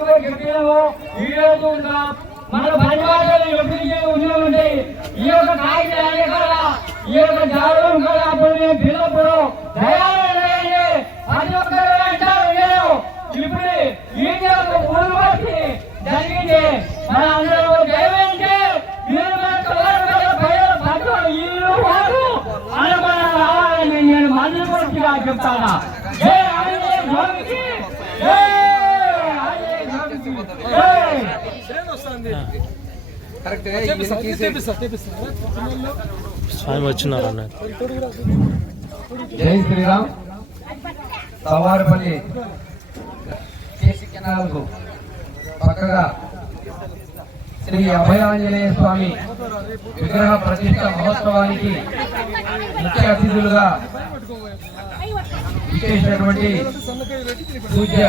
కూడా చెప్పినాము. ఈ రోజు మన పరివారాలు ఎప్పుడు ఈ యొక్క కాగితాలు కదా, ఈ యొక్క జాగరణ కదా, అప్పుడు మేము పిల్లప్పుడు ప్రతి ఒక్కరు అంటారు. నేను ఇప్పుడు ఈ ఊరు వచ్చి జరిగింది మన అందరూ దయవేంటే ఇల్లు వారు అనుమానం రావాలని నేను మనస్ఫూర్తిగా చెప్తాను. స్వామి వచ్చినారు. జై శ్రీరామ్. సవారపల్లి కెనాల్కు పక్కగా శ్రీ అభయాంజనేయ స్వామి విగ్రహ ప్రతిష్ట మహోత్సవానికి ముఖ్య అతిథులుగా విచ్చేసినటువంటి పూజ్య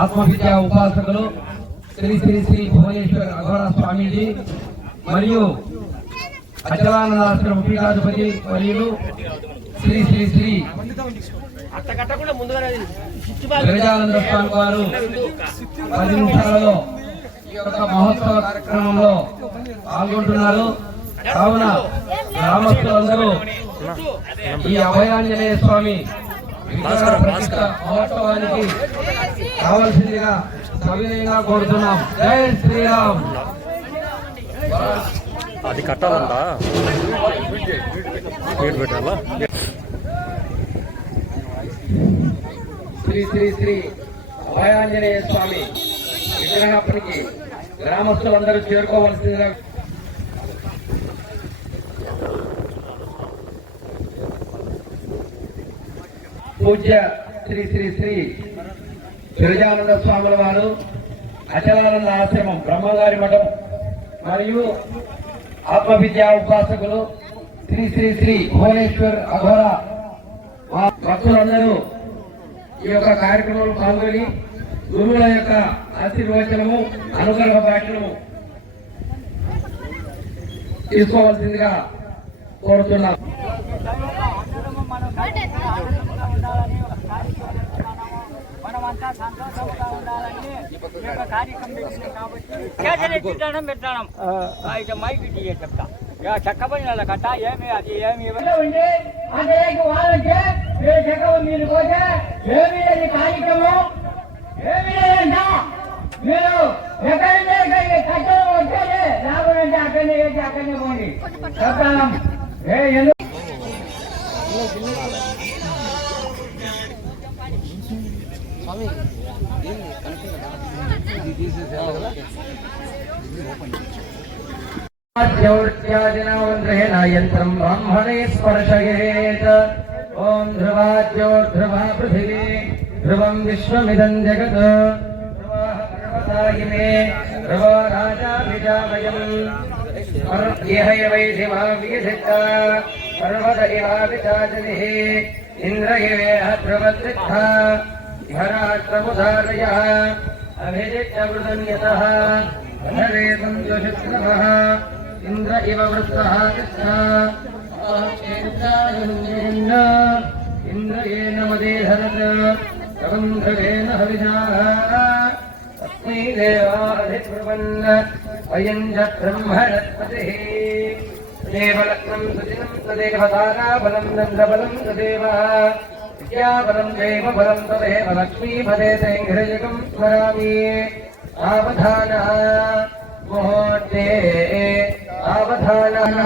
ఆత్మవిద్యా ఉపాసకులు శ్రీ శ్రీ శ్రీ భువనేశ్వర అఘోర స్వామీజీ మరియు అచలానందాశ్రమ పీఠాధిపతి మరియు శ్రీ శ్రీ శ్రీ గిరిజానంద స్వామి వారు 10 నిమిషాలలో ఈ యొక్క మహోత్సవ కార్యక్రమంలో పాల్గొంటున్నారు. కావున గ్రామస్తులందరూ ఈ అభయాంజనేయ స్వామి మహోత్సవానికి కావలసిందిగా సవినయంగా కోరుతున్నాం. జై శ్రీరామ్. అది కట్టాలంట పెట్టాలా? శ్రీ శ్రీ శ్రీ అభయాంజనేయ స్వామి విగ్రహానికి గ్రామస్తులందరూ చేరుకోవాల్సిందిగా పూజ్య శ్రీ శ్రీ శ్రీ గిరిజానంద స్వాముల వారు అచలానంద ఆశ్రమం బ్రహ్మగారి మఠం మరియు ఆత్మవిద్యా ఉపాసకులు శ్రీ శ్రీ శ్రీ భువనేశ్వర్ అఘోర భక్తులందరూ ఈ యొక్క కార్యక్రమంలో పాల్గొని గురువుల యొక్క ఆశీర్వచనము అనుగ్రహ భాషణము తీసుకోవాల్సిందిగా కోరుతున్నాం. మనమంతా సంతోషంగా ఉండాలని కార్యక్రమం పెట్టడం పెట్టడం ఇక మైక్ చెప్తా చెక్క పని కట్ట ఏమి అది ఏమి ఏమి కార్యక్రమం ఏమి లేదంట. మీరు ఎక్కడైతే కట్టడం వచ్చేది లేకపోతే అక్కడనే పోండి చెప్తాం. యంత్రం బ్రాహ్మణే స్పర్శయేత్. ఓం ధ్రువాద్యోర్ధ్రువా పృథివీ ధ్రువం విశ్వమిదం జగత్. ధ్రువాహిమే ధ్రువో రాజా విజామయం. వై శివా వియసిత పర్వత ఇవా విచాజనిః. ఇంద్ర ఇవేహ ధ్రువత్రిత్థ ధరాష్ట్రముధారయ. అభిజిత్యవృతన్యతః అధరేతం దుషిత్రమః. ఇంద్ర ఇవ వృత్తః కృష్ణ ఇంద్రయేన మదేహరత్ కవం ధ్రువేణ హవిషాః. తస్మై దేవాధిబ్రువన్ అయం చ బ్రహ్మణస్పతిః. దేవలగ్నం సుదినం తదేవ తారాబలం నందబలం తదేవ విద్యాబలం దేవ బలం తదేవ లక్ష్మీపదే తేంఘ్రజకం స్మరామి. సావధానః ముహూర్తే సావధానః.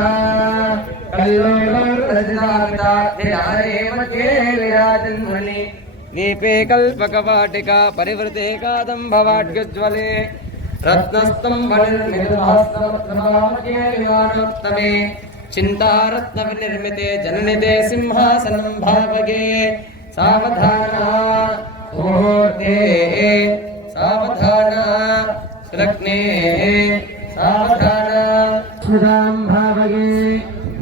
కల్లోలర్రజనామితారేమచే దీపే కల్పకవాటికా పరివృతే కాదంభవాడ్యుజ్వలే. రత్నస్తంభనిర్మితమే చింతారత్న వినిర్మితే జననిదే సింహాసనం భావగే. సావధానః ముహూర్తే సావధానః లగ్నే సావధానః స్మృతాం భావగే.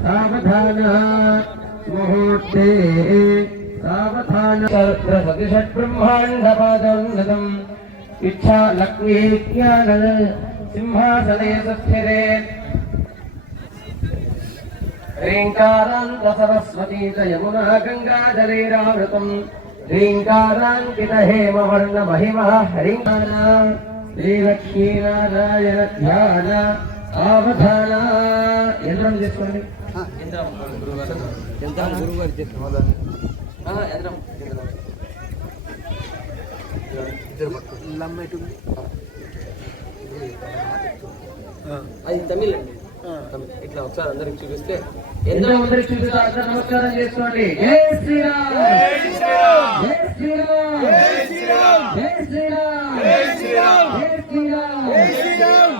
సావధానః ముహూర్తే సావధానః. సతిషడ్బ్రహ్మాండపాదోన్నతం ఇచ్ఛా లక్ష్మీ విజ్ఞాన సింహాసనే సుస్థిరే. రేంకారాంత సరస్వతీ చ యమునా గంగాజలైరావృతం. శ్రీంకారాంకిత హేమ వర్ణ మహిమ హరింకార శ్రీలక్ష్మీనారాయణ ధ్యాన సావధాన. యంత్రం తీసుకోండి. యంత్రం గురువు గారు యంత్రం అది తమిళ్ అండి. ఇట్లా ఒకసారి అందరికి చూపిస్తే యంత్రం అందరికి చూపిస్తే అందరూ నమస్కారం చేసుకోండి. జై శ్రీరామ్, జై శ్రీరామ్, జై శ్రీరామ్, జై శ్రీరామ్, జై శ్రీరామ్, జై శ్రీరామ్, జై శ్రీరామ్, జై శ్రీరామ్.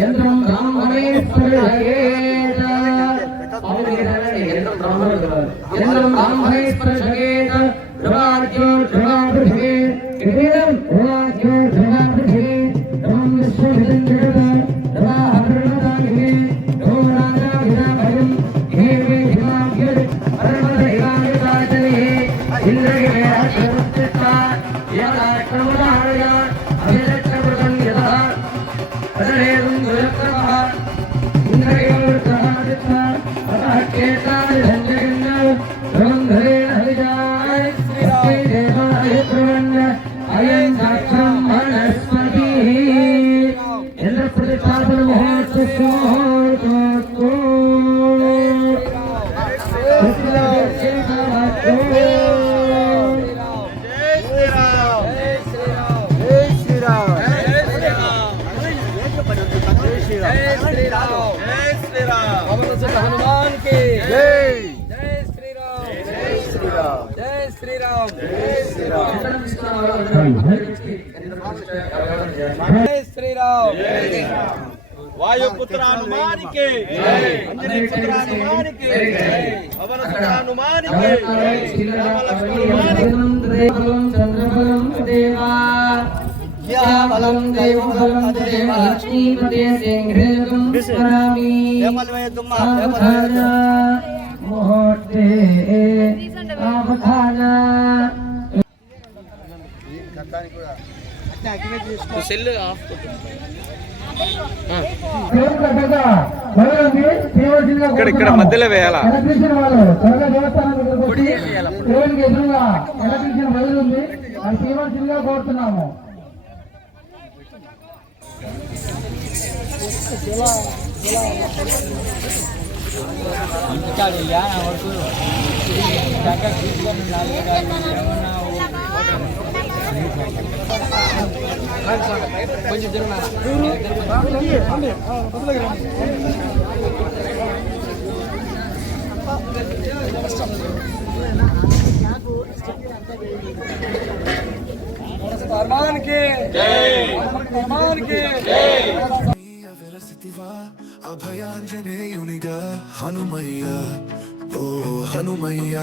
యంత్రం బ్రాహ్మణేశ్వరేత యంత్రం బ్రాహ్మణేశ్వరేత ధ్రువార్జో ధ్రువాభిషే ఇదం ధ్రువార్జో ధ్రువాభిషే ధ్రువం విశ్వవిదంజగత ధ్రువాహరణదాయినే ధ్రువరాజాభిరాభయం హేమే హిమాభ్యర్ పరమద హిమాభితాచనే ఇంద్రగిరే అశ్వరుత్తిష్ట యదాక్రమదారయ అభిరక్షమృతం యదా అదరేదం దురక్రమః ఇంద్రయోర్గ్రహాదిత్త అతః కేతాని సంజగన్న ధ్రువం ధరేణ హవిజాయ శ్రీ దేవాయ ప్రవన్న అయం సాక్షం వనస్పతి. ఇంద్ర ప్రతిష్టాపన మహోత్సవ हनुमान के जय, जय श्री राम, जय श्री राम, जय श्री राम, जय श्री राम, जय श्री राम, जय श्री राम. वायुपुत्र हनुमान के जय, अंजनी पुत्र हनुमान के जय, पवन सुत हनुमान के जय, चंद्रबलं देवा यावलं देवबलं देवा लक्ष्मीपते सिंहृगं स्मरामि सावधान मुहूर्ते सावधान. ఇక్కడ మధ్యలో వేయాలా? ఎలక్ట్రీషియన్ వాళ్ళు త్వరగా దేవస్థానం దగ్గరకు వచ్చి దేవునికి ఎదురుగా ఎలక్ట్రీషియన్ వైర్ ఉంది, అది తీయవలసిందిగా కోరుతున్నాము. हनुमान के जय, हनुमान के जय. అభయాంజనేయునిగ హనుమయ్య ఓ హనుమయ్య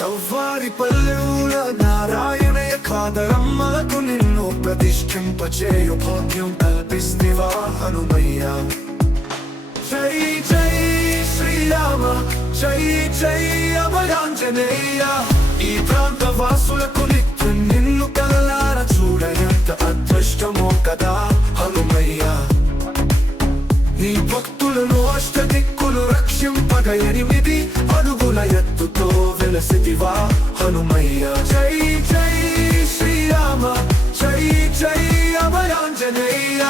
తవ్వారి పల్లెల నారాయణయ కాదరమ్మలకు నిన్ను ప్రతిష్ఠింపచేయు భాగ్యం కల్పిస్తివా హనుమయ్య. జై జై శ్రీరామ, జై జై అభయాంజనేయ. ఈ ప్రాంత వాసులకు నిత్యం నిన్ను కలలార చూడయంత అదృష్టమో కదా హనుమయ్య. నీ భక్తులను అష్టదిక్కులు రక్షింపగ 8 అడుగుల ఎత్తుతో వెలసిదివా హనుమయ్య. జై జై శ్రీరామ, జై జై అభయాంజనేయ.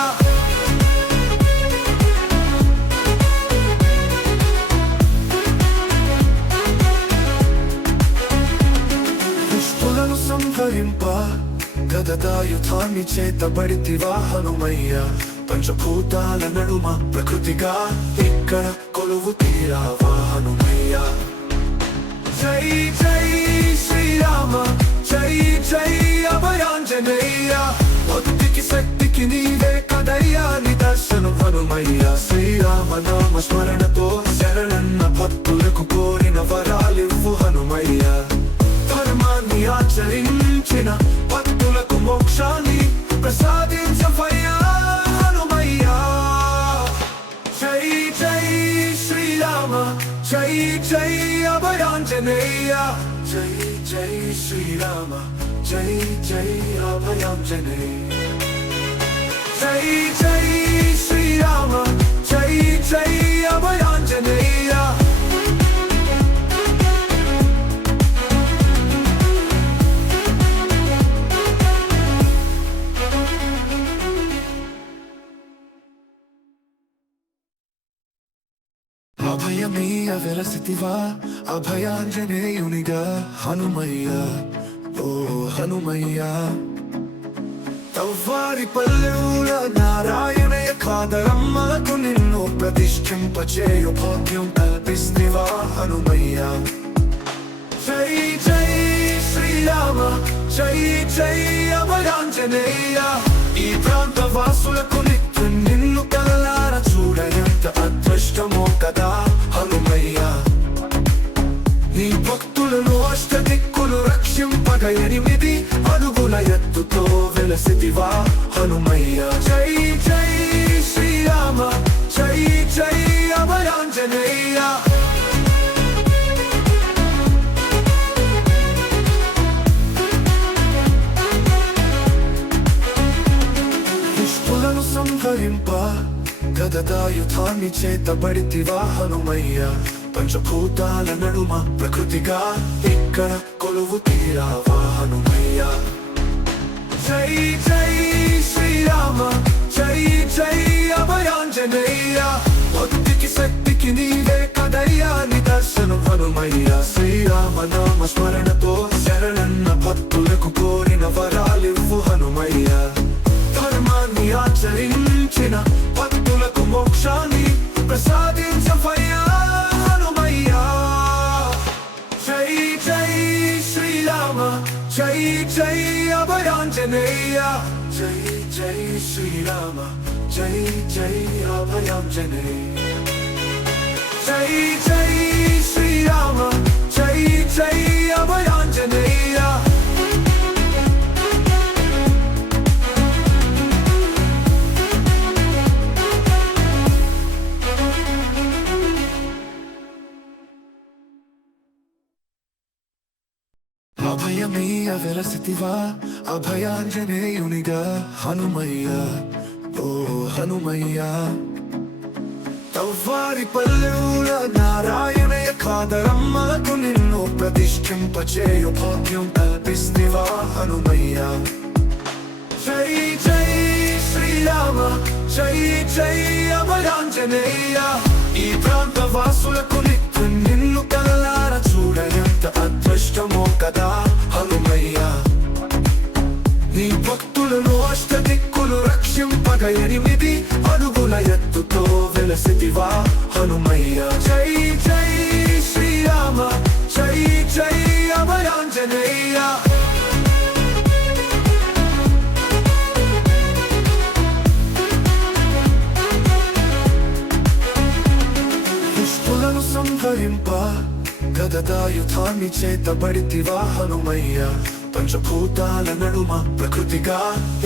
దుష్టులను సంహరింప గదదాయుధాన్ని చేతబడితివా హనుమయ్య. పంచభూతాల నడుమ ప్రకృతిగా ఇక్కడ కొలువు తీరావా హనుమయ్య. జై జై శ్రీరామ, జై జై అభయాంజనేయ. భక్తికి శక్తికి నీవే కదయ్యా నిదర్శనం హనుమయ్య. శ్రీరామ నామ స్మరణతో శరణన్న భక్తులకు కోరిన వరాలివ్వు హనుమయ్య. ధర్మాన్ని ఆచరించిన భక్తులకు మోక్షాన్ని ప్రసాదించవయ్యా హనుమయ్య. జై జై శ్రీరామ, జై జై అభయాంజనేయ. జై జై శ్రీరామ, జై జై అభయాంజనేయ. జై జై శ్రీరామ, జై జై అభయాంజనేయ. అభయమీయ వెలసితివా అభయాంజనేయునిగా హనుమయ్య ఓ హనుమయ్య తవ్వారి పల్లెల నారాయణయ్య కాదరమ్మలకు నిన్ను ప్రతిష్ఠింపచేయు భాగ్యం కల్పిస్తివా హనుమయ్య జై జై శ్రీరామ జై జై అభయాంజనేయ ఈ ప్రాంత వాసులకు నిత్యం నిన్ను కళ్ళార చూడ ఎంత అదృష్టమో కదా హనుమయ్య నీ భక్తులను అష్టదిక్కులు రక్షింపగ 8 అడుగుల ఎత్తుతో వెలసితివా హనుమయ్య జై జై శ్రీరామ జై జై అభయాంజనేయ దుష్టులను సంహరింప గదదాయుధాన్ని చేతబడితివా హనుమయ్య పంచభూతాల నడుమ ప్రకృతిగా ఇక్కడ కొలువు తీరావా హనుమయ్య జై జై శ్రీరామ జై జై అభయాంజనేయ భక్తికి శక్తికి నీవే కదయ్యా నిదర్శనం హనుమయ్య శ్రీరామ నామ స్మరణతో శరణన్న భక్తులకు కోరిన వరాలివ్వు హనుమయ్య ధర్మాన్ని ఆచరించిన భక్తులకు మోక్షాన్ని ప్రసాదించవయ్యా హనుమయ్య జై జై శ్రీరామ జై జై అభయాంజనేయ జై జై శ్రీరామ జై జై అభయాంజనేయ జై జై శ్రీరామ జై జై అభయాంజనేయ అభయమీయ వెలసితివా అభయాంజనేయునిగా హనుమయ్య ఓ హనుమయ్య తవ్వారి పల్లెల నారాయణయ్య కాదరమ్మలకు నిన్ను ప్రతిష్ఠింపచేయు భాగ్యం కల్పిస్తివా హనుమయ్య జై జై శ్రీరామ జై జై అభయాంజనేయ ఈ ప్రాంత వాసులకు నిత్యం నిన్ను కళ్ళార చూడ ఎంత అదృష్టమో కదా హనుమయ్య నీ భక్తులను అష్టదిక్కులు రక్షింపగ 8 అడుగుల ఎత్తుతో వెలసితివా హనుమయ్య జై జై శ్రీరామ జై జై అభయాంజనేయ దుష్టులను సంహరింప గదదాయుధాన్ని చేతబడితివా హనుమయ్య పంచభూతాల నడుమ ప్రకృతిగా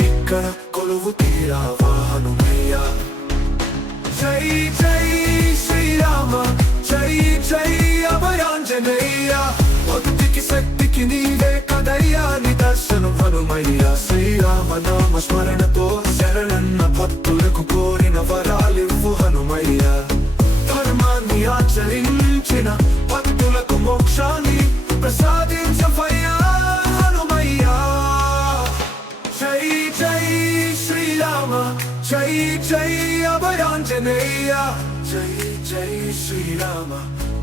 ఇక్కడ కొలువు తీరావా హనుమయ్య జై జై శ్రీరామ జై జై అభయాంజనేయ భక్తికి శక్తికి నీవే కదయ్యా నిదర్శనం హనుమయ్య శ్రీరామ నామ స్మరణతో శరణన్న భక్తులకు కోరిన వరాలివ్వు హనుమయ్య ధర్మాన్ని ఆచరించిన భక్తులకు మోక్షాన్ని ప్రసాదించవయ్యా హనుమయ్య జై జై శ్రీరామ జై జై అభయాంజనేయ జై జై శ్రీరామ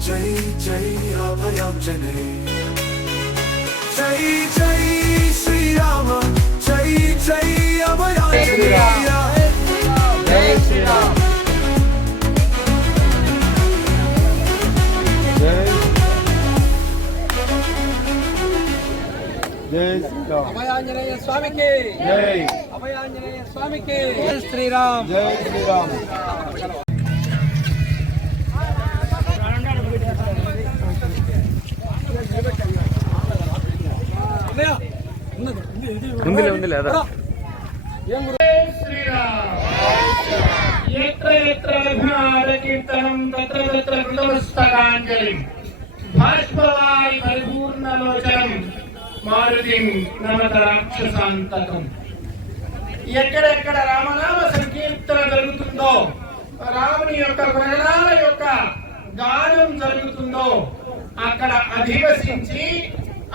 జై జై అభయాంజనేయ జై జై శ్రీరామ జై జై అభయాంజనేయ జై శ్రీరామ్ అభయాంజనేయ స్వామికి జై అభయాంజనేయ స్వామికి జై శ్రీరామ్ జై శ్రీరామ్ ఉందిలే అదా ఎత్ర ఎత్ర కీర్తనం తత్ర తత్ర కృతమస్తకాంజలిం బాష్పవారి పరిపూర్ణలోచనం మారుతిం నమత రాక్షసాంతకం. ఎక్కడెక్కడ రామనామ సంకీర్తన జరుగుతుందో, రాముని యొక్క గుణాల యొక్క గానం జరుగుతుందో అక్కడ అధివసించి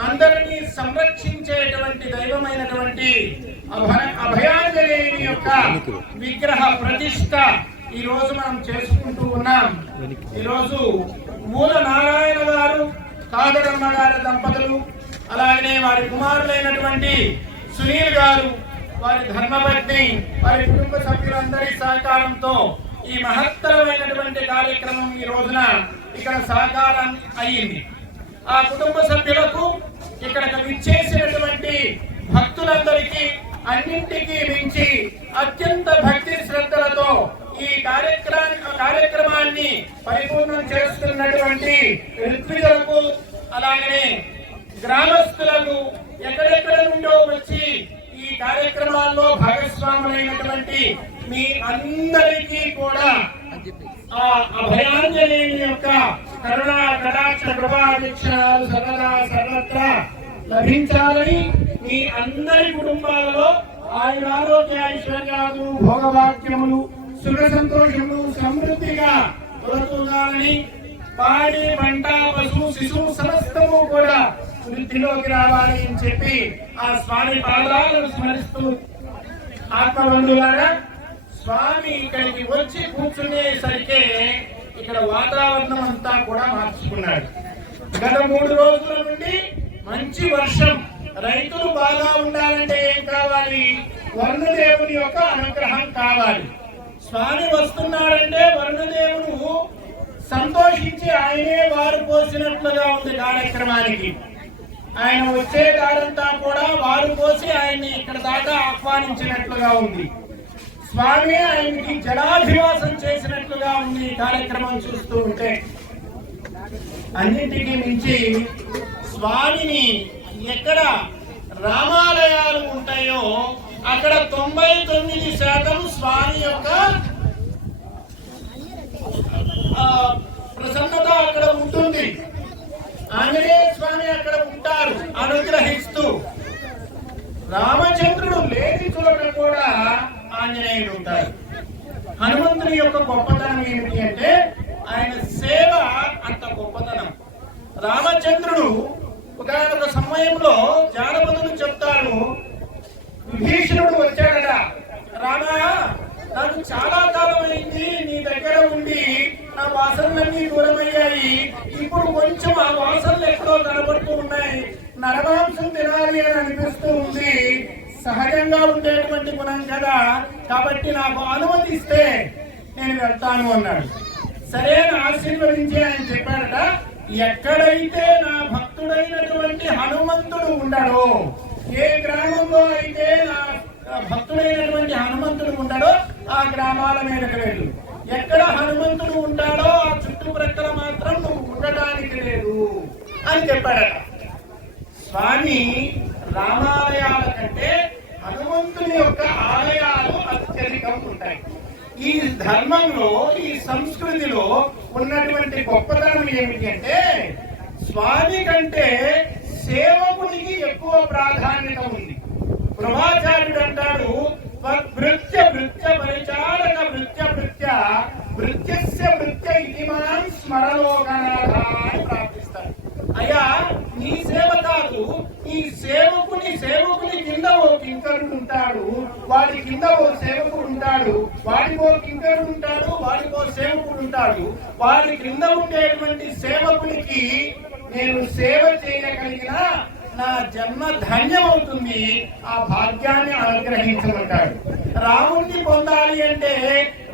అందరినీ సంరక్షించేటువంటి దైవమైనటువంటి అభయాంజనేయుని యొక్క విగ్రహ ప్రతిష్ట ఈ రోజు మనం చేసుకుంటూ ఉన్నాం. ఈరోజు మూల నారాయణ గారు, కాదరమ్మ గారి దంపతులు, అలాగనే వారి కుమారులైనటువంటి సునీల్ గారు, వారి ధర్మపత్ని, వారి కుటుంబ సభ్యులందరి సహకారంతో ఈ మహత్తరమైనటువంటి కార్యక్రమం ఈ రోజున ఇక్కడ సాకారం అయ్యింది. ఆ కుటుంబ సభ్యులకు ఇక్కడికి విచ్చేసినటువంటి భక్తులందరికీ అన్నింటికీ మించి అత్యంత భక్తి శ్రద్ధలతో ఈ కార్యక్రమాన్ని పరిపూర్ణం చేస్తున్నటువంటి ఋత్విజులకు, అలాగనే గ్రామస్తులకు, ఎక్కడెక్కడ నుండో వచ్చి ఈ కార్యక్రమాల్లో భాగస్వాములైనటువంటి మీ అందరికీ కూడా ఆ అభయాంజనేయుని యొక్క కరుణా కటాక్ష కృపాదీక్షణాలు సర్వదా సర్వత్రా లభించాలని, మీ అందరి కుటుంబాలలో ఆయన ఆరోగ్య ఐశ్వర్యాలు, భోగవాక్యములు, సుఖ సంతోషములు సమృద్ధిగా దొరుకుతాలని, పాడి పంట పశు శిశువు సమస్తము కూడా వృద్ధిలోకి రావాలి అని చెప్పి ఆ స్వామి పాదాలను స్మరిస్తూ ఆత్మబంధువులారా, స్వామి ఇక్కడికి వచ్చి కూర్చునేసరికి ఇక్కడ వాతావరణం అంతా కూడా మార్చుకున్నాడు. గత 3 రోజుల నుండి మంచి వర్షం, రైతులు బాగా ఉండాలంటే ఏం కావాలి? వరుణదేవుని యొక్క అనుగ్రహం కావాలి. స్వామి వస్తున్నాడంటే వరుణదేవుడు సంతోషించి ఆయనే వారు పోసినట్లుగా ఉంది కార్యక్రమానికి. ఆయన వచ్చే దారంతా కూడా వారు పోసి ఆయన్ని ఇక్కడ దాకా ఆహ్వానించినట్లుగా ఉంది. స్వామి ఆయనకి జలాభివాసం చేసినట్లుగా ఉంది ఈ కార్యక్రమం చూస్తూ ఉంటే. అన్నింటికీ మించి స్వామిని ఎక్కడ రామాలయాలు ఉంటాయో అక్కడ 99% స్వామి యొక్క ప్రసన్నత అక్కడ ఉంటుంది. ఆంజనేయ స్వామి అక్కడ ఉంటారు అనుగ్రహిస్తూ. రామచంద్రుడు లేని చోట కూడా ఆంజనేయుడు ఉంటారు. హనుమంతుని యొక్క గొప్పతనం ఏమిటి అంటే ఆయన సేవ అంత గొప్పతనం. రామచంద్రుడు ఒకనొక సమయంలో జానపదులు చెప్తారు, విభీషణుడు వచ్చాడట, రామా నాకు చాలా కాలం అయింది నీ దగ్గర ఉండి, నా వాసనలన్నీ దూరమయ్యాయి, ఇప్పుడు కొంచెం ఆ వాసనలు ఎక్కడో కనబడుతూ ఉన్నాయి, నరమాంసం తినాలి అని అనిపిస్తూ ఉంది, సహజంగా ఉండేటువంటి గుణం కదా, కాబట్టి నాకు అనుమతిస్తే నేను వెళ్తాను అన్నాడు. సరే అని ఆశీర్వదించి ఆయన చెప్పాడట, ఎక్కడైతే నా భక్తుడైనటువంటి హనుమంతుడు ఉండడో, ఏ గ్రామంలో అయితే నా భక్తుడైనటువంటి హనుమంతుడు ఉండడో ఆ గ్రామాల మీదకి వెళ్ళు, ఎక్కడ హనుమంతుడు ఉంటాడో ఆ చుట్టుప్రక్కల మాత్రం నువ్వు ఉండటానికి లేదు అని చెప్పాడట. స్వామి రామాలయాల కంటే హనుమంతుని యొక్క ఆలయాలు అత్యధికం ఉంటాయి. ఈ ధర్మంలో, ఈ సంస్కృతిలో ఉన్నటువంటి గొప్పతనం ఏమిటి అంటే స్వామి కంటే సేవకునికి ఎక్కువ ప్రాధాన్యత ఉంది. ప్రభాచార్యుడు అంటాడు, భృత్య భృత్య పరిచారక భృత్య భృత్య భృత్యస్య భృత్య ఇతిమాం స్మరలోకనాథ అని ప్రార్థిస్తాడు. అయ్యా నీ సేవ కాదు, ఈ సేవకుని కింద ఓ కింకరుడు ఉంటాడు, వాడి కింద ఓ సేవకుడు ఉంటాడు, వాడికి ఓ కింకరుడు ఉంటాడు, వాడికి ఓ సేవకుడు ఉంటాడు. వాడి కింద ఉండేటువంటి సేవకునికి నేను సేవ చేయగలిగిన నా జన్మ ధన్యమవుతుంది, ఆ భాగ్యాన్ని అనుగ్రహించమంటాడు. రాముడిని పొందాలి అంటే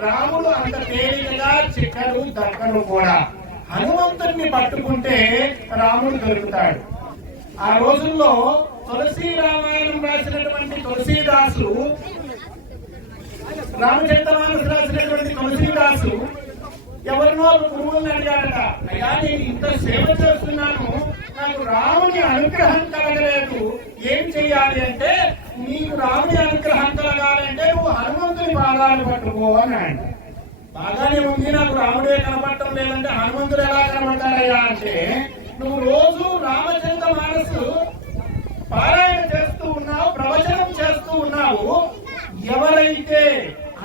రాముడు అంత తేలికగా చిక్కడు దక్కడు కూడా. హనుమంతుడిని పట్టుకుంటే రాముడు దొరుకుతాడు. ఆ రోజుల్లో తులసి రామాయణం రాసినటువంటి తులసీదాసు, రామచరితమానస్ రాసినటువంటి తులసీదాసు ఎవరినో గురువుని అడిగాడట, అయ్యా నేను ఇంత సేవ చేస్తున్నాను, నాకు రాముని అనుగ్రహం కలగలేదు, ఏం చెయ్యాలి అంటే, నీకు రాముని అనుగ్రహం కలగాలంటే నువ్వు హనుమంతుని పాదాలు పట్టుకో అన్నాడు. బాగానే ఉంది, నాకు రాముడే కనపడటం లేదంటే హనుమంతుడు ఎలా కనపడతాడయ్యా అంటే, నువ్వు రోజు రామచంద్ర మానసు పారాయణ చేస్తూ ఉన్నావు, ప్రవచనం చేస్తూ ఉన్నావు, ఎవరైతే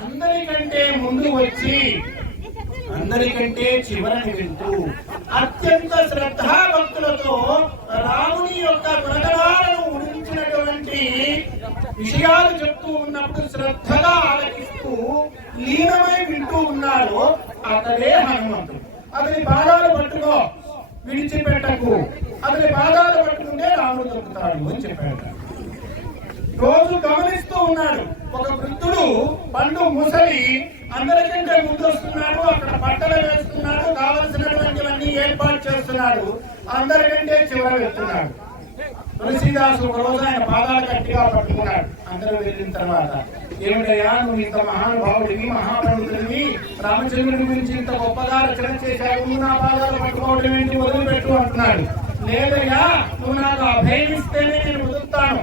అందరికంటే ముందు వచ్చి అందరికంటే చివరని వెళ్తూ అత్యంత శ్రద్ధాభక్తులతో రాముని యొక్క గుణగణాలను ఉడించినటువంటి ఉన్నటువంటి విషయాలు చెప్తూ ఉన్నప్పుడు శ్రద్ధగా ఆలకిస్తూ లీనమై వింటూ ఉన్నాడు అతడే హనుమంతుడు. అతని పాదాలు పట్టుకో, విడిచిపెట్టకు, అతని పాదాలు పట్టుకుంటే రాముడు దొరుకుతాడు అని చెప్పాడు. రోజు గమనిస్తూ ఉన్నాడు. ఒక వృద్ధుడు పండు ముసలి అందరికంటే ముందు వస్తున్నాడు, అక్కడ బట్టలు వేస్తున్నాడు, కావలసినటువంటివన్నీ ఏర్పాటు చేస్తున్నాడు, అందరికంటే చివర వెళ్తున్నాడు. తులసీదాసు ఒక రోజు ఆయన పాదాలు గట్టిగా పట్టుకున్నాడు. అందరూ వెళ్ళిన తర్వాత, ఏమిటయ్యా నువ్వు ఇంత మహానుభావుడివి, మహాపండితుడివి, రామచంద్రుడి గురించి ఇంత గొప్పగా రచన చేశావు, నువ్వు నా పాదాలు పట్టుకోవడం ఏంటి, వదిలిపెట్టు అంటున్నాడు. లేదయ్యా, నువ్వు నాకు అభయం ఇస్తేనే నేను వదులుతాను,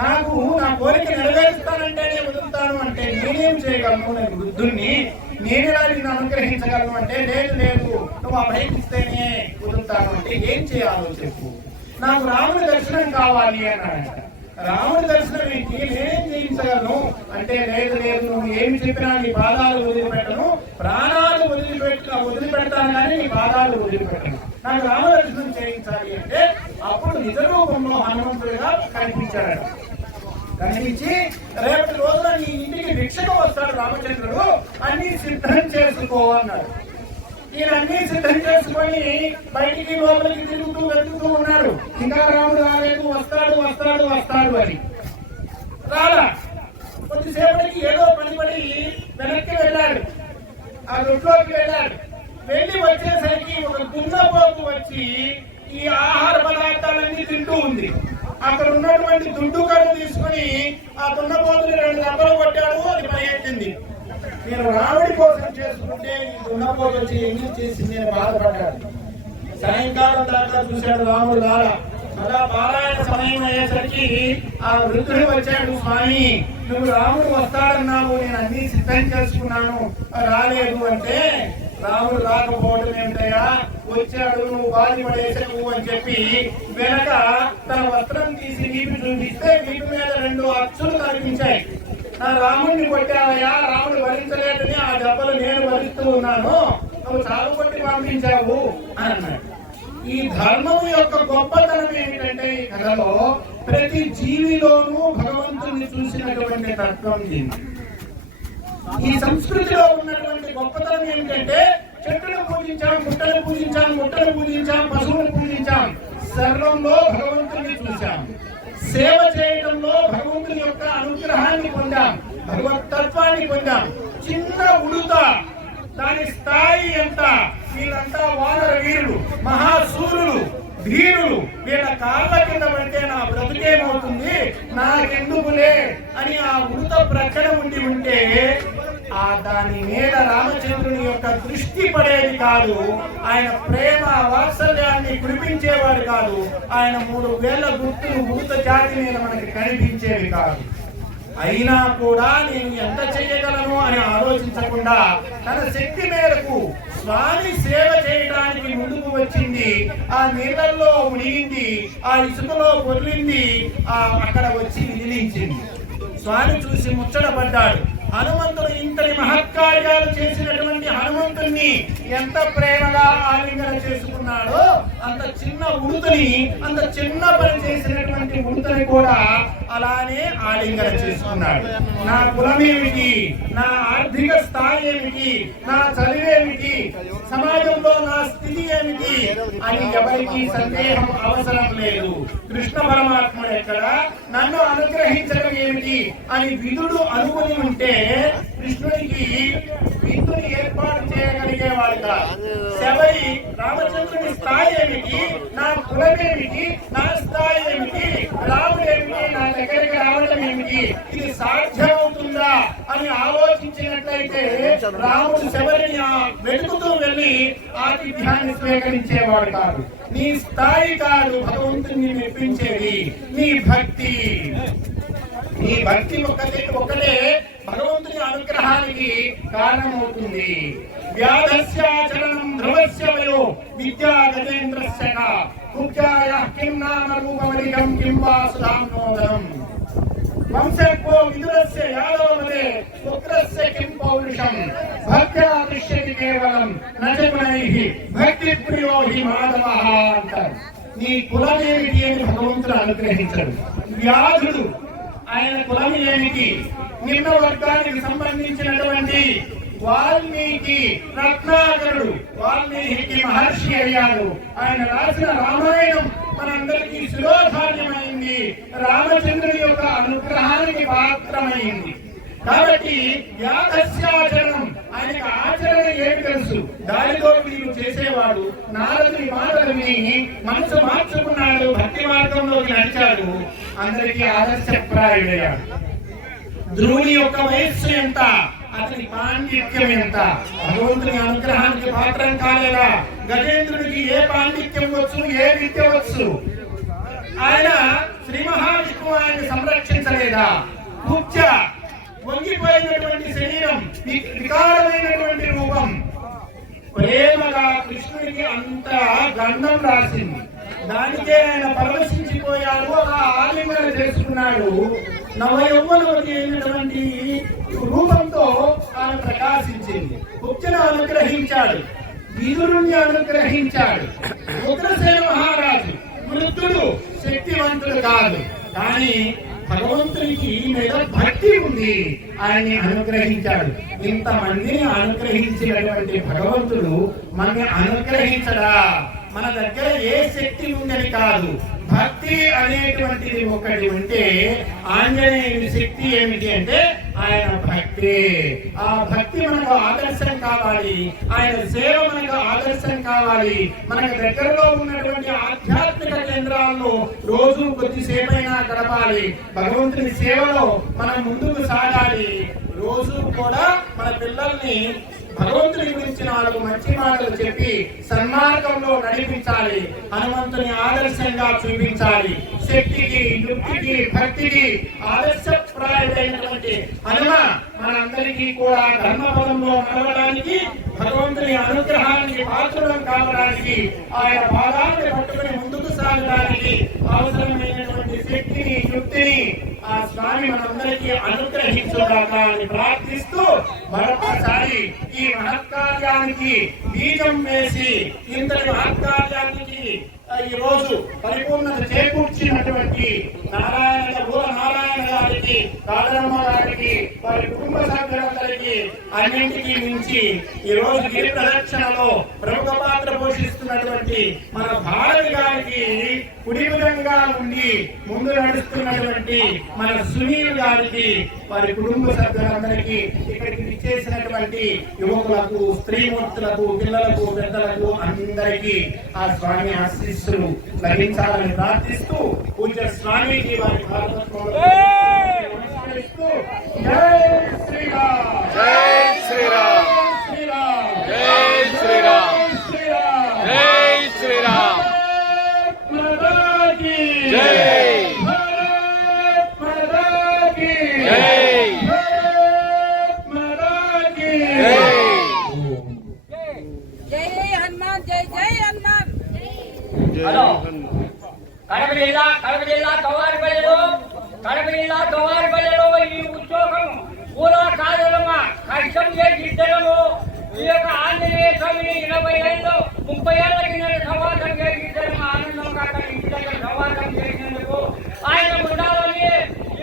నాకు నా కోరిక నెరవేరుస్తానంటేనే వదులుతాను అంటే నేనేం చేయగలను, నేను వృద్ధుణ్ణి, నేనేలా నిన్ను అనుగ్రహించగలను అంటే లేదు లేదు నువ్వు అభయం ఇస్తేనే వదులుతాను అంటే ఏం చేయాలో చెప్పు, నాకు రాముడి దర్శనం కావాలి అన్నాడంట. రాముడి దర్శనం ఏంటి, నేనేం చేయించగలను అంటే లేదు లేదు నువ్వు ఏమి చెప్పినా నీ పాదాలు వదిలిపెట్టను, ప్రాణాలు వదిలిపెడతాను కానీ నీ పాదాలు వదిలిపెట్టను, నాకు రామ దర్శనం చేయించాలి అంటే అప్పుడు నిజ రూపంలో హనుమంతుడిగా కనిపించాడు. కనిపించి రేపటి రోజున నీ ఇంటికి భిక్షకు వస్తాడు రామచంద్రుడు, అన్ని సిద్ధం చేసుకో అన్నాడు. ఈయన అన్ని సిద్ధం చేసుకొని బయటికి లోపలికి తిరుగుతూ వెతుకుతూ ఉన్నాడు. ఇంకా రాముడు రాలేదు, వస్తాడు వస్తాడు వస్తాడు అని రాలా. కొద్దిసేపటికి ఏదో పనిపడి వెనక్కి వెళ్ళాడు, ఆ రొట్లోకి వెళ్ళాడు. వెళ్ళి వచ్చేసరికి ఒక దున్నపోతు వచ్చి ఈ ఆహార పదార్థాలన్నీ తింటూ ఉంది. అక్కడ ఉన్నటువంటి దుడ్డు కళ్ళు తీసుకుని ఆ దున్నపోతుని 2 దెబ్బలు కొట్టాడు, అది పరిగెత్తింది. నేను రాముడి కోసం చేసుకుంటే ఈ దున్నపోతు వచ్చి ఎందుకు చేసింది అని బాధపడ్డాడు. సాయంకాలం దాకా చూశాడు రాముడు రాలా. అలా పారాయణ సమయం అయ్యేసరికి ఆ వృద్ధుడు వచ్చాడు. స్వామి, నువ్వు రాముడు వస్తాడన్నావు, నేను అన్ని సిద్ధం చేసుకున్నాను, రాలేదు అంటే రాముడు రాకపోవడం ఏమిటయా, వచ్చాడు నువ్వు బాధి పడేసావు అని చెప్పి వెనక తన వస్త్రం తీసి వీపు చూపిస్తే వీపు మీద 2 అచ్చులు కనిపించాయి. నా రాముడిని కొట్టావయ్యా, రాముడు భరించలేదని ఆ దెబ్బలు నేను భరిస్తూ ఉన్నాను, నువ్వు చాలు కొట్టి పంపించావు అని అన్నాడు. ఈ ధర్మం యొక్క గొప్పతనం ఏమిటంటే ఈ కథలో ప్రతి జీవిలోనూ భగవంతుని చూసినటువంటి తత్వం దీన్ని. ఈ సంస్కృతిలో ఉన్నటువంటి గొప్పతనం ఏమిటంటే చెట్టును పూజించాం, ముట్టను పూజించాం, ముట్టను పూజించాం, పశువును పూజించాం, సర్వంలో భగవంతుని చూశాం. సేవ చేయడంలో భగవంతుని యొక్క అనుగ్రహాన్ని పొందాం, భగవతత్వాన్ని పొందాం. చిన్న ఉడుత, దాని స్థాయి ఎంత, వీళ్ళంతా వానర వీరులు, మహాసూరులు, ధీరులు, వీళ్ళ కాళ్ళ కింద పడితే నా బ్రతుకేమవుతుంది, నాకెందుకులే అని ఆ ఉడత ప్రక్కన ఉంటే ఆ దాని మీద రామచంద్రుని యొక్క దృష్టి పడేది కాదు, ఆయన ప్రేమ వాత్సల్యాన్ని కురిపించేవాడు కాదు, ఆయన 3 వేల గుర్తులు ఉడత జాతి మీద మనకి కనిపించేవి కాదు. అయినా కూడా నేను ఎంత చెయ్యగలను అని ఆలోచించకుండా తన శక్తి మేరకు స్వామి సేవ చేయడానికి ముందుకు వచ్చింది. ఆ నీళ్ళల్లో మునిగింది, ఆ ఇసుకలో పొర్లింది, అక్కడ వచ్చి విదిలించింది. స్వామి చూసి ముచ్చటపడ్డాడు. హనుమంతుడు ఇంతటి మహత్కార్యాలు చేసినటువంటి హనుమంతుడిని ఎంత ప్రేమగా ఆలింగన చేసుకున్నాడో అంత చిన్న ఉడుతని, అంత చిన్న పని చేసినటువంటి ఉడుతని కూడా అలానే ఆలింగన చేసుకున్నాడు. నా కులమేమిటి, నా ఆర్థిక స్థాయి ఏమిటి, నా చదివేమిటి, సమాజంలో నా స్థితి ఏమిటి అని ఎవరికి సందేహం అవసరం లేదు. కృష్ణ పరమాత్ముడు ఎక్కడ, నన్ను అనుగ్రహించడం ఏమిటి అని విదుడు అనుకుని ఉంటే కృష్ణుడికి విందుని ఏర్పాటు చేయగలిగేవాడుగా. శబరి రామచంద్రుని స్థాయి ఏమిటి, నా కులమేమిటి, నా స్థాయి ఏమిటి, రాముడేమిటి, నా దగ్గరికి రావడం ఏమిటి, ఇది సాధ్యమవుతుందా అని ఆలోచించినట్లయితే రాముడు శబరిని వెతుకుతూ వెళ్ళి ఆతిథ్యాన్ని స్వీకరించేవాడు కాదు. నీ స్థాయి కాదు భగవంతుని మెప్పించేది, నీ భక్తి. నీ భక్తి ఒక్కటే భగవంతుని అనుగ్రహానికి కారణమవుతుంది. వ్యాధస్యాచరణం ధ్రువస్య వయో విద్యా గజేంద్రస్య ముఖ్యాయ కిం నామ రూపమధికం కిం వా సుధామ్నోదరం వంశకో విదురస్య యాదవమదే పుత్రస్య కిం పౌరుషం భక్త్యా దృశ్యతి కేవలం నజగుణైః భక్తి ప్రియో హి మాధవః అంటారు. నీ కులం ఏమిటి అని భగవంతుడు అనుగ్రహించడు. వ్యాధుడు ఆయన కులం ఏమిటి? నిమ్న వర్గానికి సంబంధించినటువంటి వాల్మీకి రత్నాకరుడు, వాల్మీకి మహర్షి అయ్యాడు. ఆయన రాసిన రామాయణం మనందరికీ శిరోధార్యమైంది, రామచంద్రుడి యొక్క అనుగ్రహానికి పాత్రమైంది. కాబట్టి యాదస్యాచరణం, ఆయనకు ఆచరణ ఏమి తెలుసు? దారిలో వీరు చేసేవాడు. నారదుని మాటలు విని మనసు మార్చుకున్నాడు, భక్తి మార్గంలోకి నడిచాడు, అందరికీ ఆదర్శప్రాయుడయ్యాడు. ధ్రువుని యొక్క వయస్సు ఎంత? అతని పాండిత్యం ఎంత? భగవంతుని అనుగ్రహానికి పాత్రం కాలేదా? గజేంద్రుడికి ఏ పాండిత్యం వచ్చు, ఏ విద్య వచ్చు? ఆయన శ్రీ మహావిష్ణువు ఆయన సంరక్షించలేదా? కుబ్జ, వంగిపోయినటువంటి శరీరం, వికారమైనటువంటి రూపం, ప్రేమగా కృష్ణుడికి అంత గంధం రాసింది. దానికే ఆయన పరవశించిపోయాడు, అలా ఆలింగన చేసుకున్నాడు. నవయౌవనవతి అయినటువంటి రూపంతో ఆయన ప్రకాశించింది. కుబ్జను అనుగ్రహించాడు, విదురుణ్ణి అనుగ్రహించాడు. ఉగ్రసేన మహారాజు వృద్ధుడు, శక్తివంతుడు కాదు, కానీ భగవంతునికి మీద భక్తి ఉంది, ఆయన్ని అనుగ్రహించాడు. ఇంతమందిని అనుగ్రహించినటువంటి భగవంతుడు మనని అనుగ్రహించడా? మన దగ్గర ఏ శక్తి ఉందని కాదు, భక్తి అనేటువంటిది ఒకటి ఉంటే ఆంజనేయుని శక్తి ఏమిటి అంటే ఆయన భక్తి. ఆ భక్తి మనకు ఆదర్శం కావాలి, ఆయన సేవ మనకు ఆదర్శం కావాలి. మనకు దగ్గరలో ఉన్నటువంటి ఆధ్యాత్మిక కేంద్రాల్లో రోజు కొద్దిసేపైనా గడపాలి. భగవంతుని సేవలో మనం ముందుకు సాగాలి. రోజు కూడా మన పిల్లల్ని భగవంతుని గురించి 4 మంచి మాటలు చెప్పి సన్మార్గంలో నడిపించాలి. హనుమంతుని ఆదర్శంగా చూపించాలి. శక్తికి, యుక్తికి, భక్తికి ఆదర్శప్రాయుడైనటువంటి హనుమ మనందరికీ కూడా ధర్మపదంలో నడవడానికి, భగవంతుని అనుగ్రహానికి పాత్రలం కావడానికి, ఆయన పాదాలను పట్టుకుని ముందుకు సాగడానికి అవసరమైనటువంటి శక్తిని, యుక్తిని ఆ స్వామి మనందరికీ అనుగ్రహించుగాక అని ప్రార్థిస్తూ మరొకసారి ఈ మహత్కార్యానికి బీజం వేసి ఇంతటి మహత్కార్యానికి ఈ రోజు పరిపూర్ణత చేకూర్చినటువంటి నారాయణ గారికి, కాదరమ్మ గారికి, వారి కుటుంబ సభ్యులందరికీ, అన్నింటికీ మించి ఈ రోజు గిరి ప్రదక్షిణలో ప్రముఖ పాత్ర పోషిస్తున్నటువంటి మన భారతి గారికి, కుడి విధంగా ఉండి ముందు నడుస్తున్నటువంటి మన సునీల్ గారికి, వారి కుటుంబ సభ్యులందరికీ, ఇక్కడికి విచ్చేసినటువంటి యువకులకు, స్త్రీమూర్తులకు, పిల్లలకు, పెద్దలకు అందరికీ ఆ స్వామి ఆశీస్సులు లభించాలని ప్రార్థిస్తూ పూజ్య స్వామికి వారి భారతత్వంలో నమస్కరిస్తూ జై శ్రీరామ్, జై శ్రీరామ్, శ్రీరామ్, జై శ్రీరామ్, శ్రీరామ్, జై శ్రీరామ్, మహారాజీ జై, మహారాజీ జై, మహారాజీ జై. జై హనుమాన్, జై జై హనుమాన్. హలో, కడప జిల్లా కవారిపల్లెలో ఈ ఉద్యోగం పూరా కాదలమ్మ కష్టం చేసి ఇద్దరము ఈ యొక్క ఆంజనేయ స్వామిని 20 ఏళ్ళు 30 ఏళ్ల కింద సమాజం చేసి ఇద్దరము ఆనందంగా ఇంటి దగ్గర సమాజం చేసినందుకు ఆయన ఉండాలని,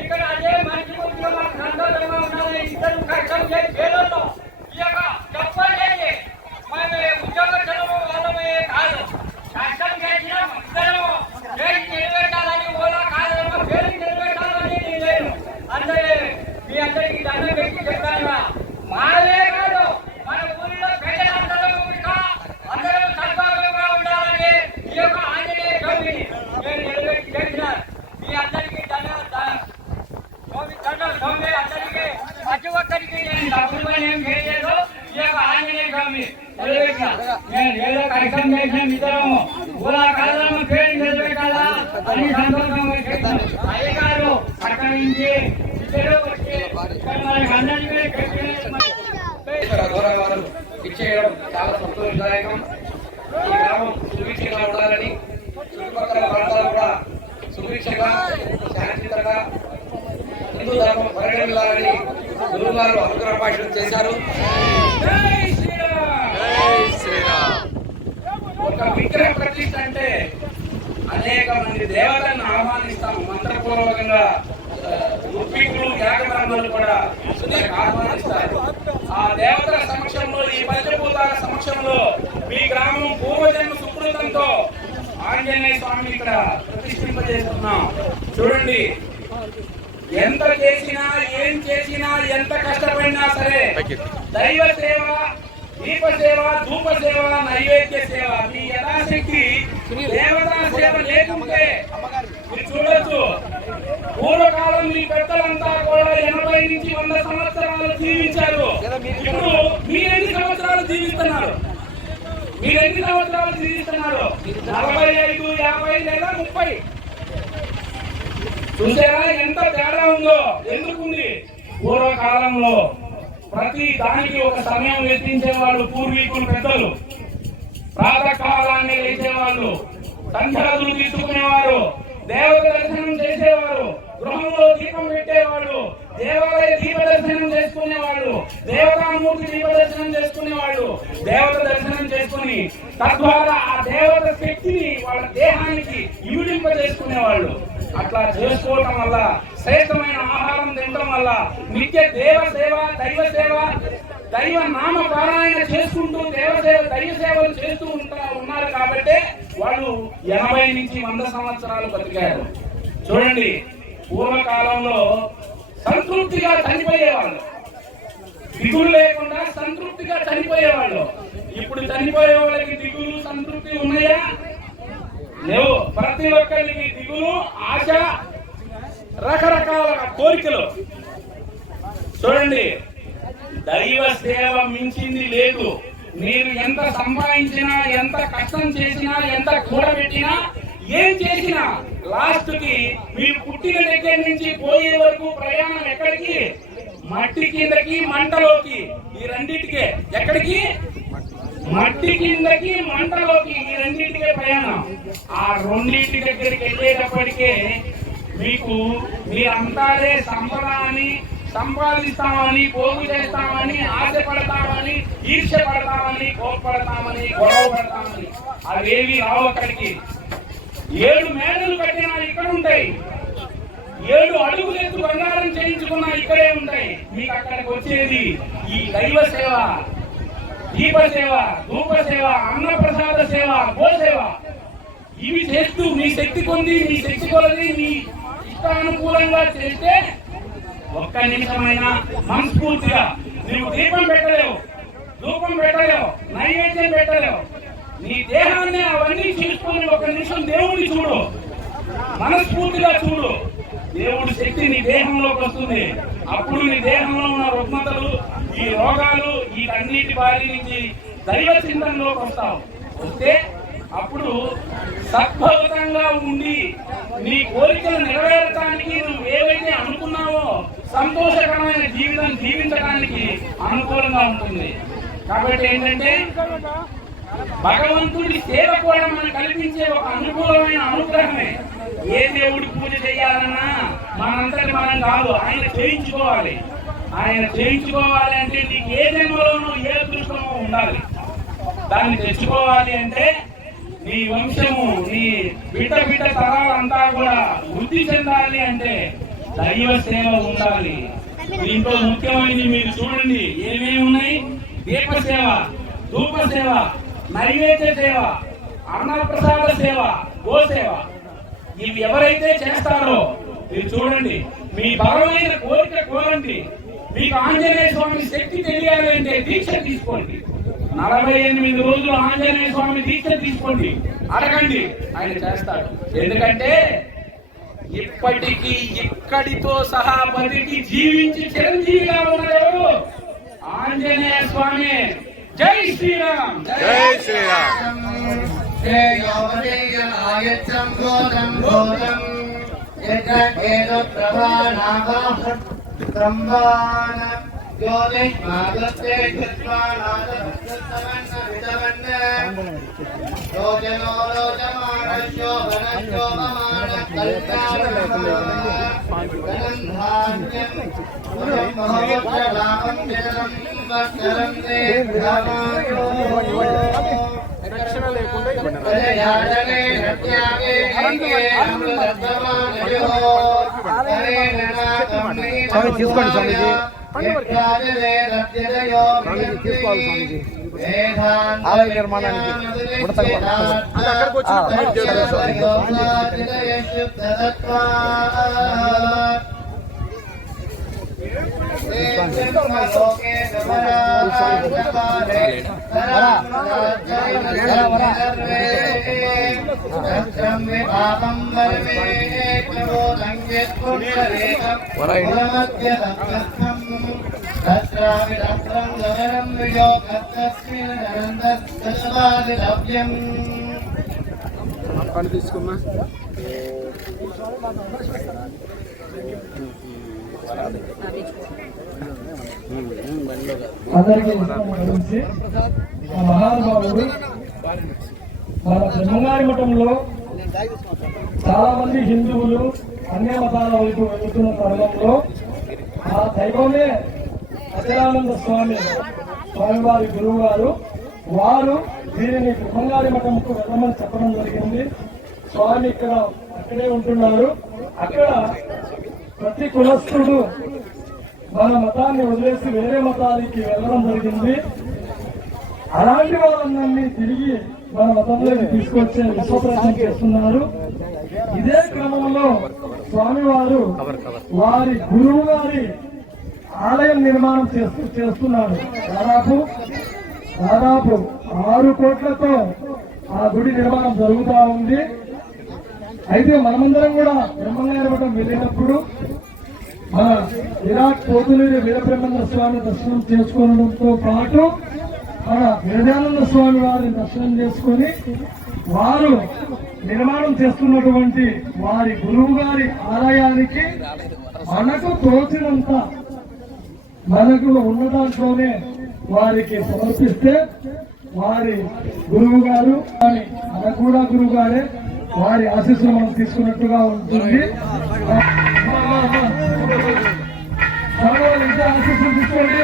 ఇక్కడ అదే మంచి ఉద్యోగం సంతోషంగా ఉండాలని ఇద్దరు కష్టం చేసి పేదల్లో ఈ యొక్క చెప్పలేదు. మేము ఉద్యోగస్తులము వాళ్ళమే కాదు, కష్టం చేసినాం ఇద్దరము చేసి నిలబెట్టాలని, ఓలా కాదమ్మ పేరు నిలబెట్టాలని నేను అందరూ మీ అందరికీ దండం పెట్టి చెప్పాను. మాదే కాదు, మన ఊరిలో ప్రజలందరూ అందరూ సద్భావంగా ఉండాలని ఈ యొక్క ఆంజనేయ స్వామిని నేను నిలబెట్టి చేసినాను. మీ అందరికీ దండం అందరికీ ప్రతి ఒక్కరికి నేను డబ్బులు ఏం చేయలేదు. ఈ యొక్క ఆంజనేయ స్వామి నిలబెట్టిన నేను ఏదో కష్టం చేసిన ఇద్దరము ఊరా కాదమ్మ పేరు నిలబెట్టాలా అని సంతోషంగా చేశాను. అయ్యగారు అక్కడి నుంచి ఇద్దరు వచ్చి మనకి అందరికీ గౌరవాలు ఇచ్చేయడం చాలా సంతోషదాయకం. ఈ గ్రామం సుభిక్షంగా ఉండాలని, చుట్టుపక్కల ప్రాంతాలు కూడా సుభిక్షంగా, శాంతియుతంగా హిందూ ధర్మం పరిగణించాలని గురువు గారు అనుగ్రహ భాషలు చేశారు. జై శ్రీరామ్, జై శ్రీరామ్. ఒక విగ్రహ ప్రతిష్ఠ అంటే అనేక మంది దేవతలను ఆహ్వానిస్తాము మంత్రపూర్వకంగా. ఋత్వికులు యాగబ్రహ్మలు కూడా ఆహ్వానిస్తారు. ఆ దేవతల సమక్షంలో, ఈ పంచభూతాల సమక్షంలో మీ గ్రామం పూర్వజన్మ సుకృతంతో ఆంజనేయ స్వామిని ఇక్కడ ప్రతిష్ఠింపజేస్తున్నాం. చూడండి, ఎంత చేసినా, ఏం చేసినా, ఎంత కష్టపడినా సరే దైవ సేవ, దీప సేవ, ధూప సేవ, నైవేద్య సేవ, మీ యథాశక్తి దేవతా సేవ లేకుంటే మీరు చూడొచ్చు. పూర్వకాలం మీ పెద్దలంతా కూడా 80 నుంచి 100 సంవత్సరాలు జీవించారు. ఇప్పుడు మీరెన్ని సంవత్సరాలు జీవిస్తున్నారు? 45, 50 లేదా 30? చూసారా ఎంత తేడా ఉందో? ఎందుకుంది? పూర్వకాలంలో ప్రతి దానికి ఒక సమయం వెచ్చించేవాళ్ళు పూర్వీకులు, పెద్దలు. ప్రాతకాలాన్ని లేచేవాళ్ళు, సంధ్యాదులు తీసుకునేవారు, దేవత దర్శనం చేసేవారు, గృహంలో దీపం పెట్టేవాళ్ళు, దేవాలయ దీప దర్శనం చేసుకునేవాళ్ళు, దేవతామూర్తి దీప దర్శనం చేసుకునేవాళ్ళు. దేవత దర్శనం చేసుకుని తద్వారా ఆ దేవత శక్తిని వాళ్ళ దేహానికి ఇమిడింప చేసుకునేవాళ్ళు. అట్లా చేసుకోవటం వల్ల, శ్రేష్టమైన ఆహారం తినడం వల్ల, నిత్య దేవ సేవ, దైవ సేవ, దైవ నామ పారాయణ చేసుకుంటూ దైవ సేవలు చేస్తూ ఉన్నారు కాబట్టి వాళ్ళు 80 నుంచి 100 సంవత్సరాలు బతికారు. చూడండి, పూర్వకాలంలో సంతృప్తిగా చనిపోయేవాళ్ళు, దిగులు లేకుండా సంతృప్తిగా చనిపోయేవాళ్ళు. ఇప్పుడు చనిపోయే వాళ్ళకి దిగులు, సంతృప్తి ఉన్నాయా? లేవు. ప్రతి ఒక్కరికి దిగులు, ఆశ, రకరకాల కోరికలు. చూడండి, దైవ సేవ మించింది లేదు. మీరు ఎంత సంపాదించినా, ఎంత కష్టం చేసినా, ఎంత కూడబెట్టినా, ఏం చేసినా లాస్ట్ కి మీరు పుట్టిన దగ్గర నుంచి పోయే వరకు ప్రయాణం ఎక్కడికి? మట్టి కిందకి, మంటలోకి. ఈ రెండింటికే. ఎక్కడికి? మట్టి కిందకి, మంటలోకి. ఈ రెండింటికే ప్రయాణం. ఆ రెండింటి దగ్గరికి వెళ్ళేటప్పటికే మీకు మీరంతారే సంపద అని, సంపాదిస్తామని, పోగు చేస్తామని, ఆశపడతామని, ఈర్ష పడతామని, కోపడతామని, గొడవ పడతామని అవేవి రావు అక్కడికి. 7 మేడలు కట్టినా ఇక్కడ ఉంటాయి, 7 అడుగులు ఎత్తు బంగారం చేయించుకున్నా ఇక్కడే ఉంటాయి. మీకు అక్కడికి వచ్చేది ఈ దైవ సేవ, దీప సేవ, ధూప సేవ, అన్నప్రసాద సేవ, గోసేవ. ఇవి చేస్తూ మీ శక్తి కొంది, మీ శక్తి కొలది, మీ ఇష్టానుకూలంగా చేస్తే ఒక్క నిమిషమైనా మనస్ఫూర్తిగా నువ్వు దీపం పెట్టలేవు, ధూపం పెట్టలేవు, నైవేద్యం పెట్టలేవు. నీ దేహాన్ని అవన్నీ చూసుకొని ఒక నిమిషం దేవుడిని చూడు, మనస్ఫూర్తిగా చూడు. దేవుడి శక్తి నీ దేహంలోకి వస్తుంది. అప్పుడు నీ దేహంలో ఉన్న రుగ్మతలు, ఈ రోగాలు, వీటన్నిటి బారి నుంచి దైవ చింతనలోకి వస్తావు. వస్తే అప్పుడు సద్భావంగా ఉండి నీ కోరికలు నెరవేరటానికి నువ్వు ఏవైతే అనుకున్నావో సంతోషకరమైన జీవితం జీవించడానికి అనుకూలంగా ఉంటుంది. కాబట్టి ఏంటంటే భగవంతుడి సేవ కూడా మనకు కల్పించే ఒక అనుకూలమైన అనుగ్రహమే. ఏ దేవుడి పూజ చేయాలన్నా మనంతటి మనం కాదు, ఆయన చేయించుకోవాలి. ఆయన చేయించుకోవాలి అంటే నీకు ఏ జన్మలోనూ ఏ అదృష్టమో ఉండాలి. దాన్ని తెచ్చుకోవాలి అంటే నీ వంశము, నీ బిడ్డ తరాలంతా కూడా వృద్ధి చెందాలి అంటే దైవ సేవ ఉండాలి. దీంట్లో ముఖ్యమైనది మీరు చూడండి ఏమేమి ఉన్నాయి. దీప సేవ, ధూప సేవ, నైవేద్య సేవ, అన్నప్రసాద సేవ, గోసేవ. ఇవి ఎవరైతే చేస్తారో మీరు చూడండి, మీ బలమైన కోరిక కోరండి. మీకు ఆంజనేయ స్వామి శక్తి తెలియాలి అంటే దీక్ష తీసుకోండి. 48 రోజులు ఆంజనేయ స్వామి దీక్ష తీసుకోండి, అడగండి, ఆయన చేస్తాడు. ఎందుకంటే ఇప్పటికీ ఇక్కడితో సహా బతికి జీవించి చిరంజీవిగా ఉన్నదెవరు? ఆంజనేయ స్వామి. జై శ్రీరామ్. జై శ్రీరామ్. రక్షణ లేకుండా తీసుకోండి స్వామీజీ, తీసుకోవాలి స్వామీజీ. ఆలయ నిర్మాణానికి పని తీసుకున్నా అందరికీ గురించి ఆ మహానుభావుడు మన బ్రహ్మగారి మఠంలో చాలా మంది హిందువులు అన్య మతాల వైపు వెళుతున్న తరుణంలో ఆ దైవమే అచలానంద స్వామివారి గురువు గారు వారు వీరిని బ్రహ్మగారి మఠంకు వెళ్ళమని చెప్పడం జరిగింది. స్వామి ఇక్కడ అక్కడే ఉంటున్నారు. అక్కడ ప్రతి కులస్థుడు మన మతాన్ని వదిలేసి వేరే మతానికి వెళ్ళడం జరిగింది. అలాంటి వాళ్ళందరినీ తిరిగి మన మతంలోకి తీసుకొచ్చే విశ్వప్రయత్నం చేస్తున్నారు. ఇదే క్రమంలో స్వామివారు వారి గురువు గారి ఆలయం నిర్మాణం చేస్తున్నారు. దాదాపు 6 కోట్లతో ఆ గుడి నిర్మాణం జరుగుతూ ఉంది. అయితే మనమందరం కూడా బ్రహ్మగారి మఠం వెళ్ళినప్పుడు మన విరాట్ పోతులేని వీరబ్రహ్మేంద్ర స్వామి దర్శనం చేసుకోవడంతో పాటు మన వేదానంద స్వామి వారిని దర్శనం చేసుకొని వారు నిర్మాణం చేస్తున్నటువంటి వారి గురువు గారి ఆలయానికి మనకు తోచినంత మనకు ఉన్న దాంట్లోనే వారికి సమర్పిస్తే వారి గురువు గారు అని మనకు కూడా గురువు గారే వారి ఆశీస్సులు మనం తీసుకున్నట్టుగా ఉంటుంది. ఇంకా ఆశీస్సులు తీసుకోండి.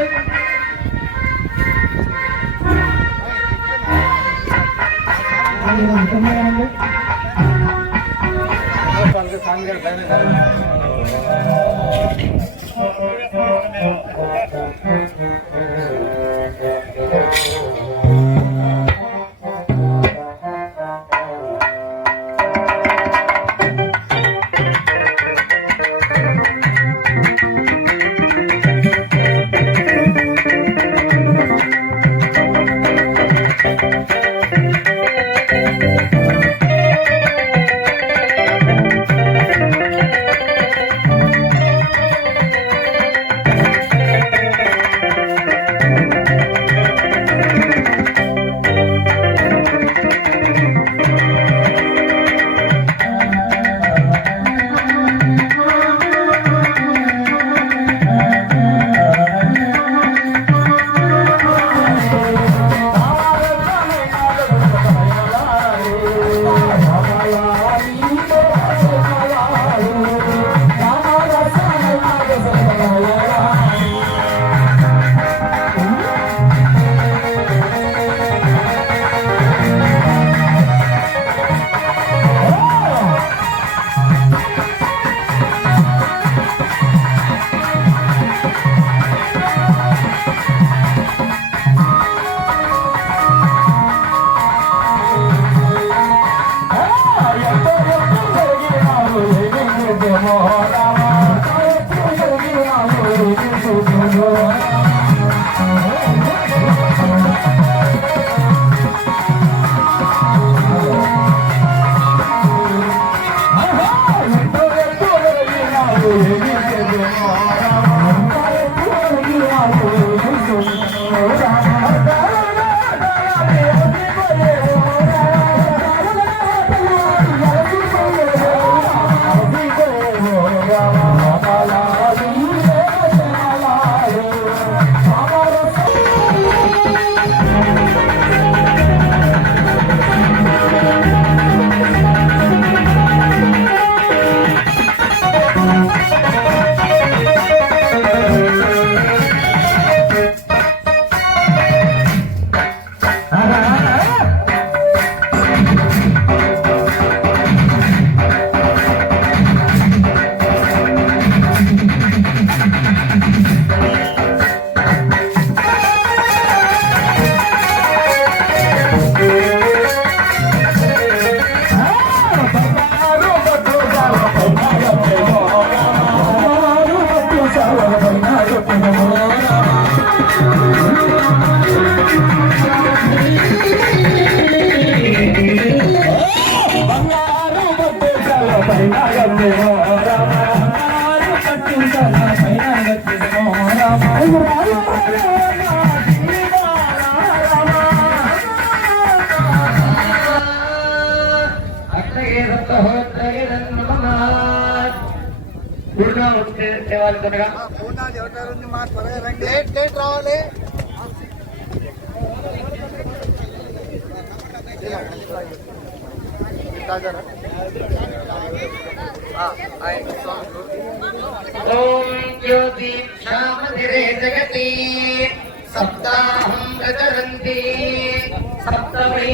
తేవాలి త్వరగా. రావాలి. ఓం జ్యోతి క్షామధిరే జగతి సప్తాహం ప్రచరంతి సప్తమై